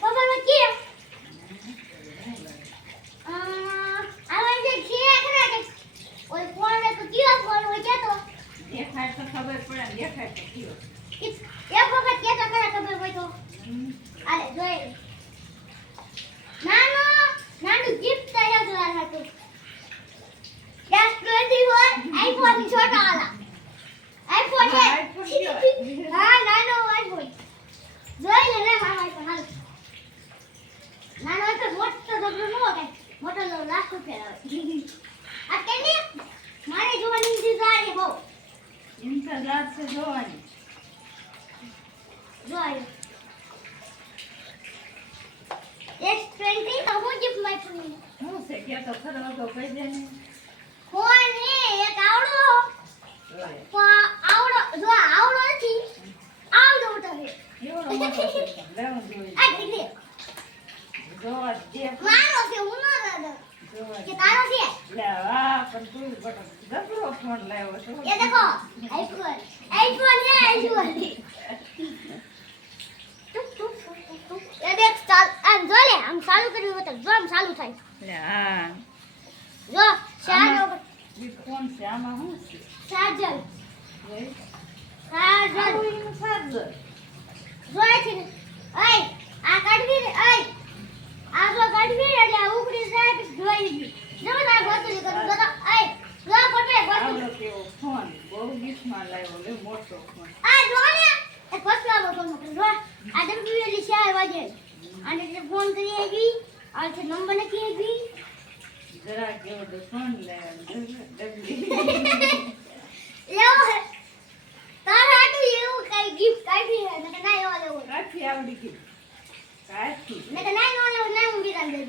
ખબર નથી આવા જે છે ખરા કે ઓય ફોન તો કયો ફોન હોય કે તો દેખાય તો ખબર પડે દેખાય તો કયો એક વખત કે તો ખરા ખબર હોય તો અરે જોઈ નાનું ગિફ્ટ તૈયાર જોવા હતું યસ 20 હોય આઈફોન છોટા વાળા આઈફોન છે હા નાનો આઈફોન જોઈ લે ને મામા આઈફોન હાલ નાનો તો મોટો ડબલો નો કે મોટો લો લાખ રૂપિયા આવે આ કેની મારે જોવાની ઇંતજાર બહુ ઇંતજાર છે જોવાની જોઈ S20 તો હું ગિફ્ટ માં છું હું છે કે તો ખરો તો કહી દે ને ફોન હે એક આવડો આવડો જો આવડો નથી આવડો મોટો છે એવડો મોટો છે લેવું જોઈએ આ દીદી જોવા દે મારો છે હું ના દાદા કે તારો છે લે આ પણ તું બટન ગબરો ફોન લાવ્યો છો ये देखो आईफोन आईफोन है आईफोन ये देख चाल आम जो ले हम चालू કર્યું તો જો આમ ચાલુ થાય લે હા જો ચાલો ઈ ફોન છે આમાં શું છે ચાર્જર જોઈ ચાર્જર એનું ચાર્જર જોય છે ને ઓય આ કાઢવી ને ઓય આ જો કાઢવી એટલે આ ઉપડી જાય કે જોઈ ગઈ જો ના ગોતું કરું તો ઓય જો કોટે ગોતું આવડો કેવો ફોન બહુ ગીફ્ટમાં લાવ્યો લે મોટો ફોન આ જો ને એ પસલાવો ફોન જો આ ડબ્લ્યુ લી છે વાગે આને જે ફોન કરી આવી આ છે નંબર લખી આવી જરા કેવો તો ફોન લાવ્યો ડબલી લેવો તારા આટલું એવું કઈ ગિફ્ટ કાઢી હે નકે ના એવો લેવો કાઠી આવડી ગઈ કાઠી નકે ના નો લેવો ના હું બીજા દે